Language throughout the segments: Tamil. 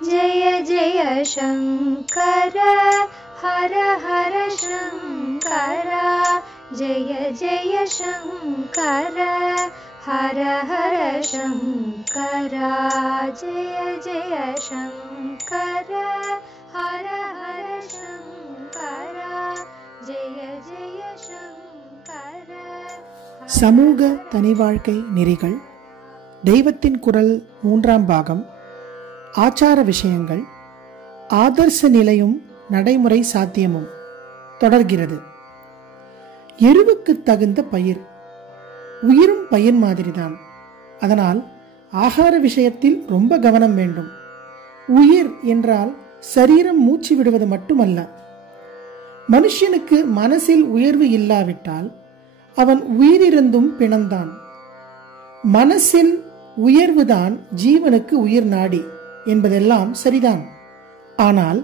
जय जय शंकर हर हर शंकर जय जय शंकर हर हर शंकर जय जय शंकर हर हर शंकर जय जय शंकर. சமூக தனிவாழ்க்கை நெறிகள், தெய்வத்தின் குரல் 3ஆம் பாகம், ஆச்சார விஷயங்கள், ஆதர்ச நிலையும் நடைமுறை சாத்தியமும் தொடர்கிறது. எருவுக்கு தகுந்த பயிர், உயிரும் பயிர் மாதிரிதான். அதனால் ஆகார விஷயத்தில் ரொம்ப கவனம் வேண்டும். உயிர் என்றால் சரீரம் மூச்சு விடுவது மட்டுமல்ல. மனுஷனுக்கு மனசில் உயர்வு இல்லாவிட்டால் அவன் உயிரிருந்தும் பிணந்தான். மனசில் உயர்வுதான் ஜீவனுக்கு உயிர் நாடி என்பதெல்லாம் சரிதான். ஆனால்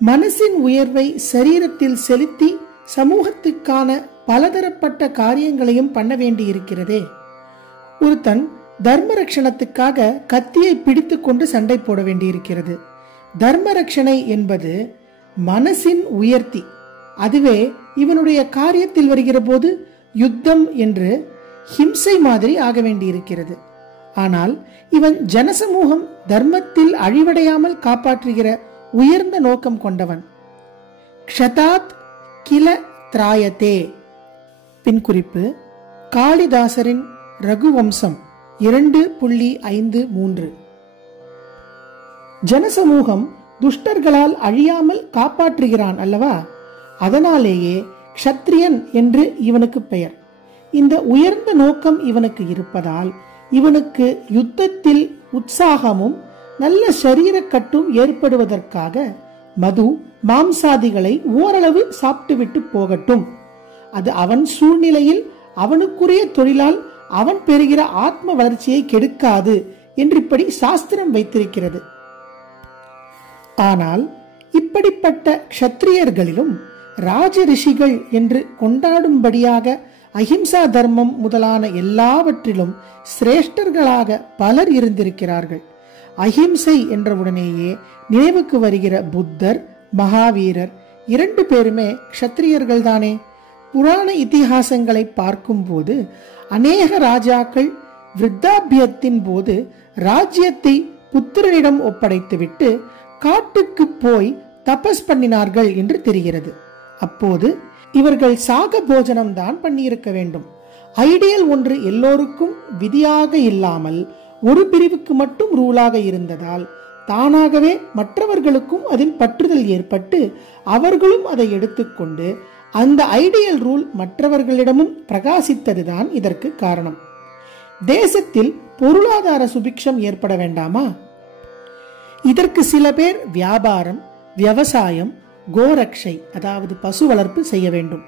மனசின் உயர்வை சரீரத்தில் செலுத்தி சமூகத்துக்கான பலதரப்பட்ட காரியங்களையும் பண்ண வேண்டியிருக்கிறதே. ஒருத்தன் தர்ம ரட்சணத்துக்காக கத்தியை பிடித்து கொண்டு சண்டை போட வேண்டியிருக்கிறது. தர்ம ரட்சணை என்பது மனசின் உயர்த்தி. அதுவே இவனுடைய காரியத்தில் வருகிற போது யுத்தம் என்று ஹிம்சை மாதிரி ஆக வேண்டியிருக்கிறது. ஆனால் இவன் ஜனசமூகம் தர்மத்தில் அழிவடையாமல் காப்பாற்றுகிற உயர்ந்த நோக்கம் கொண்டவன். க்ஷதாத் கில திராயத்தே. பின்குறிப்பு: காளிதாசரின் ரகுவம்சம் 2.53. ஜனசமூகம் துஷ்டர்களால் அழியாமல் காப்பாற்றுகிறான் அல்லவா? அதனாலேயே க்ஷத்ரியன் என்று இவனுக்கு பெயர். இந்த உயர்ந்த நோக்கம் இவனுக்கு இருப்பதால் இவனுக்கு யுத்தத்தில் உற்சாகமும் நல்ல சரீரக்கட்டும் ஏற்படுவதற்காக மது மாம்சாதிகளை ஓரளவு சாப்பிட்டுவிட்டு போகட்டும். அது அவன் சூழ்நிலையில் அவனுக்குரிய தொழிலால் அவன் பெறுகிற ஆத்ம வளர்ச்சியை கெடுக்காது என்று இப்படி சாஸ்திரம் வைத்திருக்கிறது. ஆனால் இப்படிப்பட்ட க்ஷத்ரியர்களிலும் ராஜ ரிஷிகள் என்று கொண்டாடும்படியாக அஹிம்சா தர்மம் முதலான எல்லாவற்றிலும் சிரேஷ்டர்களாக பலர் இருந்திருக்கிறார்கள். அஹிம்சை என்றவுடனேயே நினைவுக்கு வருகிற புத்தர், மகாவீரர் 2 பேருமே க்ஷத்ரியர்கள் தானே. புராண இதிகாசங்களை பார்க்கும் போது அநேக ராஜாக்கள் விருத்தாபியத்தின் போது ராஜ்யத்தை புத்திரனிடம் ஒப்படைத்துவிட்டு காட்டுக்கு போய் தபஸ் பண்ணினார்கள் என்று தெரிகிறது. அப்போது இவர்கள் சாக போஜனம் தான் பண்ணியிருக்க வேண்டும். ஐடியல் ஒன்று எல்லோருக்கும் விதியாக இல்லாமல் ஒரு பிரிவுக்கு மட்டும் ரூலாக இருந்ததால் தானாகவே மற்றவர்களுக்கும் அதில் பற்றுதல் ஏற்பட்டு அவர்களும் அதை எடுத்துக்கொண்டு அந்த ஐடியல் ரூல் மற்றவர்களிடமும் பிரகாசித்ததுதான் இதற்கு காரணம். தேசத்தில் பொருளாதார சுபிக்ஷம் ஏற்பட வேண்டாமா? இதற்கு சில பேர் வியாபாரம், விவசாயம், கோரக்ஷை அதாவது பசு வளர்ப்பு செய்ய வேண்டும்.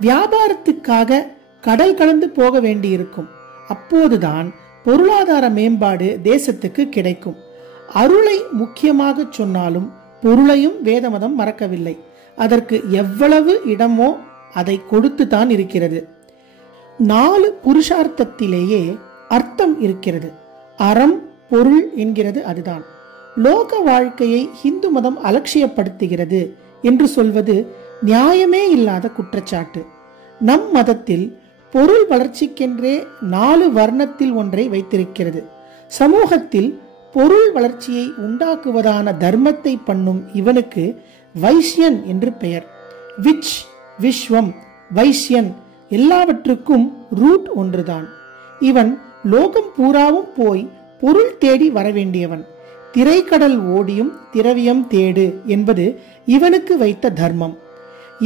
வியாபாரத்துக்காக கடல் கடந்து போக வேண்டியிருக்கும். அப்போதுதான் பொருளாதார மேம்பாடு தேசத்துக்கு கிடைக்கும். அருளை முக்கியமாக சொன்னாலும் பொருளையும் வேதமதம் மறக்கவில்லை. அதற்கு எவ்வளவு இடமோ அதை கொடுத்து தான் இருக்கிறது. 4 புருஷார்த்தத்திலேயே அர்த்தம் இருக்கிறது. அறம் பொருள் என்கிறது அதுதான். லோக வாழ்க்கையை இந்து மதம் அலட்சியப்படுத்துகிறது என்று சொல்வது நியாயமே இல்லாத குற்றச்சாட்டு. நம் மதத்தில் பொருள் வளர்ச்சிக்கென்றே 4 வர்ணத்தில் ஒன்றை வைத்திருக்கிறது. சமூகத்தில் பொருள் வளர்ச்சியை உண்டாக்குவதான தர்மத்தை பண்ணும் இவனுக்கு வைஷ்யன் என்று பெயர். விச், விஸ்வம், வைஷ்யன் எல்லாவற்றுக்கும் ரூட் ஒன்றுதான். இவன் லோகம் பூராவும் போய் பொருள் தேடி வரவேண்டியவன். திரைக்கடல் ஓடியும் திரவியம் தேடு என்பது இவனுக்கு வைத்த தர்மம்.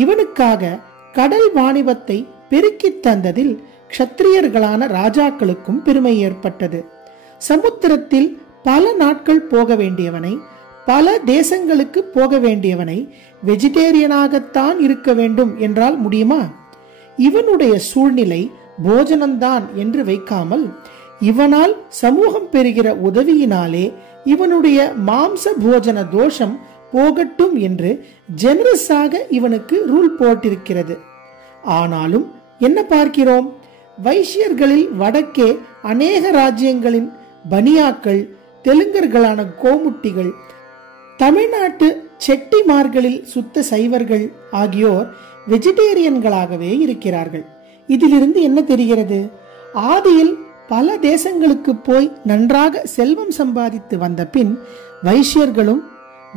இவனுக்காக கடல் வாணிபத்தை பெருக்கித் தந்ததில் க்ஷத்ரியர்களான ராஜாக்களுக்கும் பெருமை ஏற்பட்டது. சமுத்திரத்தில் பல நாட்கள் போக வேண்டியவனை, பல தேசங்களுக்கு போக வேண்டியவனை வெஜிடேரியனாகத்தான் இருக்க வேண்டும் என்றால் முடியுமா? இவனுடைய சூழ்நிலை போஜனம்தான் என்று வைக்காமல் இவனால் சமூகம் பெறுகிற உதவியினாலே இவனுடைய மாம்ச போஜன தோஷம் போகட்டும் என்று ஜெனரஸாக இவனுக்கு ரூல் போட்டிருக்கிறது. ஆனாலும் என்ன பார்க்கிறோம்? வைஷ்யர்களில் வடக்கே அநேக ராஜ்யங்களின் பனியாக்கள், தெலுங்கர்களான கோமுட்டிகள், தமிழ்நாட்டு செட்டிமார்களில் சுத்த சைவர்கள் ஆகியோர் வெஜிடேரியன்களாகவே இருக்கிறார்கள். இதிலிருந்து என்ன தெரிகிறது? ஆதியில் பல தேசங்களுக்கு போய் நன்றாக செல்வம் சம்பாதித்து வந்த பின் வைசியர்களும்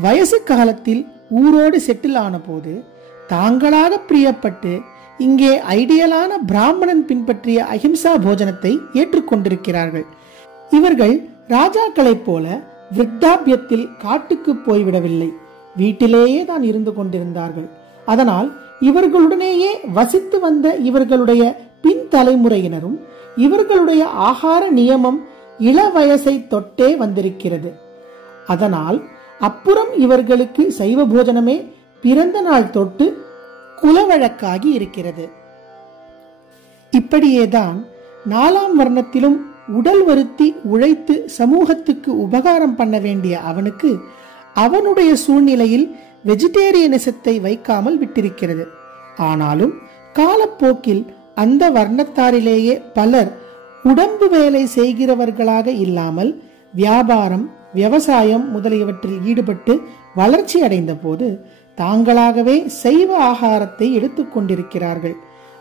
வயசு காலத்தில் ஊரோடு செட்டில் ஆன போது தாங்களாக பிரியப்பட்டு இங்கே ஐடியலான பிராமணன் பின்பற்றிய அஹிம்சா போஜனத்தை ஏற்றுக்கொண்டிருக்கிறார்கள். இவர்கள் ராஜாக்களைப் போல விருத்தாபியத்தில் காட்டுக்கு போய்விடவில்லை, வீட்டிலேயே தான் இருந்து கொண்டிருந்தார்கள். அதனால் இவர்களுடனேயே வசித்து வந்த இவர்களுடைய பின் தலைமுறையினரும் இவர்களுடைய ஆகார நியமம் இள வயசை தொட்டே வந்திருக்கிறது. அதனால் அப்புறம் இவர்களுக்கு சைவ போஜனமே பிறந்த நாள் தொட்டு குலவழக்காகி இருக்கிறது. இப்படியேதான் 4ஆம் வர்ணத்திலும் உடல் வருத்தி உழைத்து சமூகத்துக்கு உபகாரம் பண்ண வேண்டிய அவனுக்கு அவனுடைய சூழ்நிலையில் வெஜிடேரியனிசத்தை வைக்காமல் விட்டிருக்கிறது. ஆனாலும் காலப்போக்கில் அந்த வர்ணத்தாரிலேயே பலர் உடம்பு வேலை செய்கிறவர்களாக இல்லாமல் வியாபாரம், விவசாயம் முதலியவற்றில் ஈடுபட்டு வளர்ச்சி அடைந்த போது தாங்களாகவே சைவ ஆகாரத்தை எடுத்துக் கொண்டிருக்கிறார்கள்.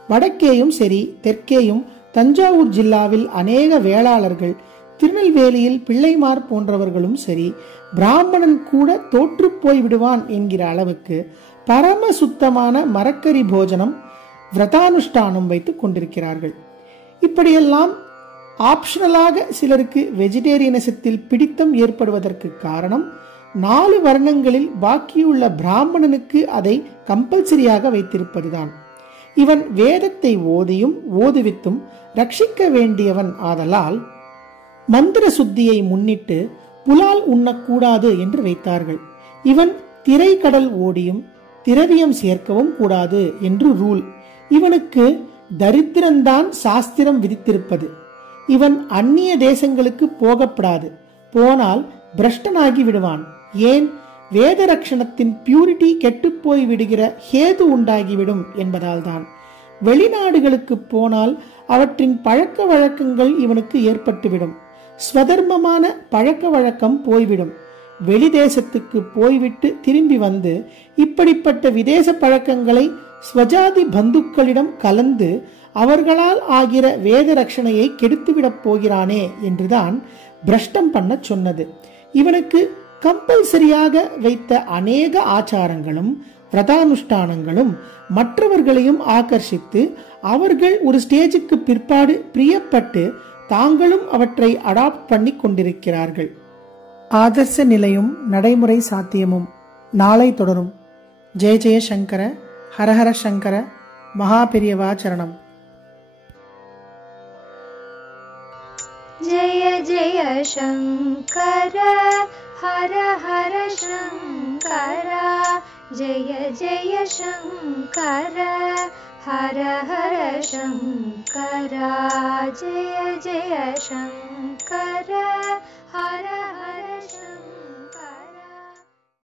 வடக்கேயும் சரி, தெற்கேயும் தஞ்சாவூர் ஜில்லாவில் அநேக வேளாளர்கள், திருநெல்வேலியில் பிள்ளைமார் போன்றவர்களும் சரி, பிராமணன் கூட தோற்று போய் விடுவான் என்கிற அளவுக்கு பரம சுத்தமான மரக்கறி போஜனம், விரதானுஷ்டானம் வைத்துக் கொண்டிருக்கிறார்கள். இப்படியெல்லாம் ஆப்ஷனலாக சிலருக்கு வெஜிடேரியனிசத்தில் பிடித்தம் ஏற்படுவதற்கு காரணம் 4 வர்ணங்களில் பாக்கியுள்ள பிராமணனுக்கு அதை கம்பல்சரியாக வைத்திருப்பதுதான். இவன் வேதத்தை ஓதியும் ஓதுவித்தும் ரட்சிக்க வேண்டியவன் ஆதலால் மந்திர சுத்தியை முன்னிட்டு புலால் உண்ணக்கூடாது என்று வைத்தார்கள். இவன் திரைக்கடல் ஓடியும் திரவியம் சேர்க்கவும் கூடாது என்று ரூல். இவனுக்கு தரித்திரந்தான் சாஸ்திரம் விதித்திருப்பது. இவன் அந்நிய தேசங்களுக்கு போகப்படாது, போனால் பிரஷ்டனாகி விடுவான். ஏன்? வேத ரட்சணத்தின் பியூரிட்டி கெட்டுப்போய் விடுகிற ஹேது உண்டாகிவிடும் என்பதால் தான். வெளிநாடுகளுக்கு போனால் அவற்றின் பழக்க வழக்கங்கள் இவனுக்கு ஏற்பட்டுவிடும். ஸ்வதர்மமான பழக்க வழக்கம் போய்விடும். வெளி தேசத்துக்கு போய்விட்டு திரும்பி வந்து இப்படிப்பட்ட விதேச பழக்கங்களை ஸ்வஜாதி பந்துக்களிடம் கலந்து அவர்களால் ஆகிற வேத ரட்சணையை கெடுத்துவிடப் போகிறானே என்றுதான் பிரஷ்டம் பண்ண சொன்னது. இவனுக்கு கம்பல்சரியாக வைத்த அநேக ஆச்சாரங்களும் விரதானுஷ்டானங்களும் மற்றவர்களையும் ஆகர்ஷித்து அவர்கள் ஒரு ஸ்டேஜுக்கு பிற்பாடு பிரியப்பட்டு தாங்களும் அவற்றை அடாப்ட் பண்ணி கொண்டிருக்கிறார்கள். ஆதர்ச நிலையும் நடைமுறை சாத்தியமும் நாளை தொடரும். ஜெய ஜெய சங்கர, ஹரஹர சங்கர, மகா பெரியவா சரணம். जय जय शंकर, हर हर शंकर, जय जय शंकर, हर हर शंकर, जय जय शंकर, हर